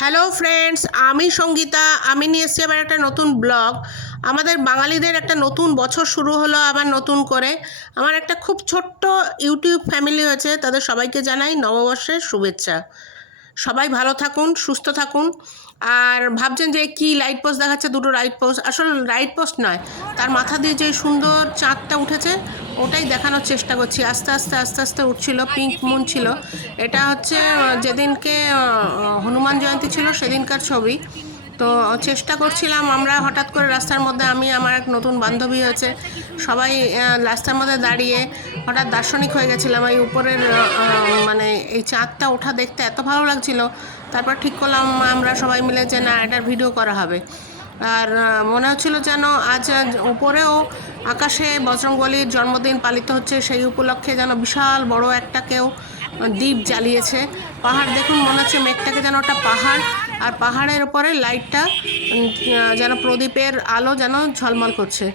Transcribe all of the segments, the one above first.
Hello friends, আমি সঙ্গীতা। আমি নিয়ে এসেছি আবার একটা নতুন ব্লগ। আমাদের বাঙালিদের একটা নতুন বছর শুরু হলো আবার নতুন করে। আমার একটা খুব ছোট্ট ইউটিউব ফ্যামিলি হয়েছে, তাদের সবাইকে জানাই নববর্ষের শুভেচ্ছা। সবাই ভালো থাকুন, সুস্থ থাকুন। আর ভাবছেন যে কি লাইট পোস্ট দেখাচ্ছে, দুটো লাইট পোস্ট, আসলে লাইট পোস্ট নয়, তার মাথা দিয়ে যে সুন্দর চাঁদটা উঠেছে ওটাই দেখানোর চেষ্টা করছি। আস্তে আস্তে আস্তে আস্তে উঠছিল, পিঙ্ক মুন ছিল। এটা হচ্ছে যেদিনকে হনুমান জয়ন্তী ছিল সেদিনকার ছবি। তো চেষ্টা করছিলাম আমরা, হঠাৎ করে রাস্তার মধ্যে আমি আমার এক নতুন বান্ধবী হয়েছে, সবাই রাস্তার মধ্যে দাঁড়িয়ে হঠাৎ দার্শনিক হয়ে গেছিলাম। এই উপরের মানে এই চাঁদটা ওঠা দেখতে এত ভালো লাগছিল। তারপর ঠিক করলাম আমরা সবাই মিলে যে না, এটার ভিডিও করা হবে। আর মনে হচ্ছিল যেন আজ উপরেও আকাশে বজরংবলীর জন্মদিন পালিত হচ্ছে, সেই উপলক্ষে যেন বিশাল বড় একটা কেউ দ্বীপ জ্বালিয়েছে। পাহাড় দেখুন, মনে হচ্ছে মেঘটাকে যেন ওটা পাহাড়, আর পাহাড়ের উপরে লাইটটা যেন প্রদীপের আলো যেন ঝলমল করছে।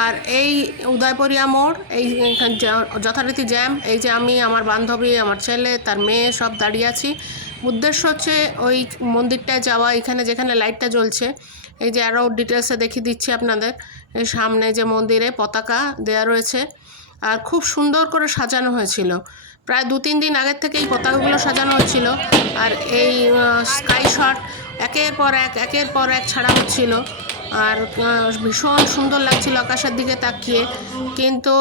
আর এই উদয়পুরিয়া মোড়, এই যথারীতি জ্যাম। এই যে আমি, আমার বান্ধবী, আমার ছেলে, তার মেয়ে সব দাঁড়িয়ে আছি। উদ্দেশ্য হচ্ছে ওই মন্দিরটায় যাওয়া। এখানে যেখানে লাইটটা জ্বলছে, এই যে আরও ডিটেলসে দেখিয়ে দিচ্ছি আপনাদের। এই সামনে যে মন্দিরে পতাকা দেয়া রয়েছে, আর খুব সুন্দর করে সাজানো হয়েছিল। প্রায় 2-3 দিন আগের থেকে এই পতাকাগুলো সাজানো হচ্ছিল। আর এই স্কাই শট একের পর এক ছাড়া হচ্ছিল। আর ভীষণ সুন্দর লাগছিল আকাশের দিকে তাকিয়ে। কিন্তু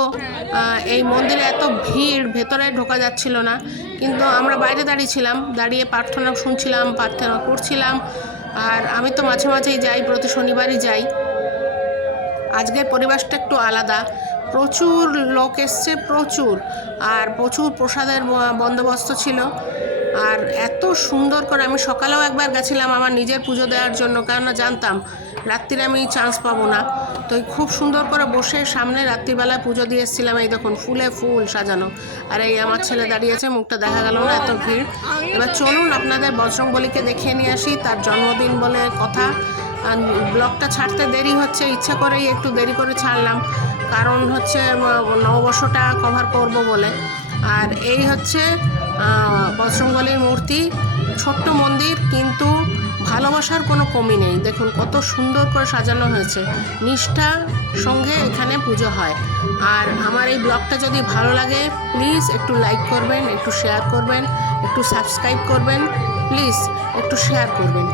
এই মন্দিরে এত ভিড়, ভেতরে ঢোকা যাচ্ছিল না। কিন্তু আমরা বাইরে দাঁড়িয়েছিলাম, দাঁড়িয়ে প্রার্থনা শুনছিলাম, প্রার্থনা করছিলাম। আর আমি তো মাঝে মাঝেই যাই, প্রতি শনিবারই যাই। আজকের পরিবেশটা একটু আলাদা, প্রচুর লোক এসছে, প্রচুর। আর প্রচুর প্রসাদের বন্দোবস্ত ছিল। আর এত সুন্দর করে, আমি সকালেও একবার গেছিলাম আমার নিজের পুজো দেওয়ার জন্য, কেননা জানতাম রাত্রিরে আমি চান্স পাবো না। তো খুব সুন্দর করে বসে সামনে রাত্রিবেলায় পুজো দিয়ে এসেছিলাম। এই দেখুন, ফুলে ফুল সাজানো। আর এই আমার ছেলে দাঁড়িয়েছে, মুখটা দেখা গেল না, এত ভিড়। এবার চলুন আপনাদের বজরংবলীকে দেখিয়ে নিয়ে আসি। তার জন্মদিন বলে কথা। ব্লগটা ছাড়তে দেরি হচ্ছে, ইচ্ছা করেই একটু দেরি করে ছাড়লাম, কারণ হচ্ছে নববর্ষটা কভার করব বলে। আর এই হচ্ছে বজরংবলীর মূর্তি, ছোট্ট মন্দির, কিন্তু ভালোবাসার কোনো কমি নেই। দেখুন কত সুন্দর করে সাজানো হয়েছে, নিষ্ঠার সঙ্গে এখানে পুজো হয়। আর আমার এই ব্লগটা যদি ভালো লাগে, প্লিজ একটু লাইক করবেন, একটু শেয়ার করবেন, একটু সাবস্ক্রাইব করবেন, প্লিজ একটু শেয়ার করবেন।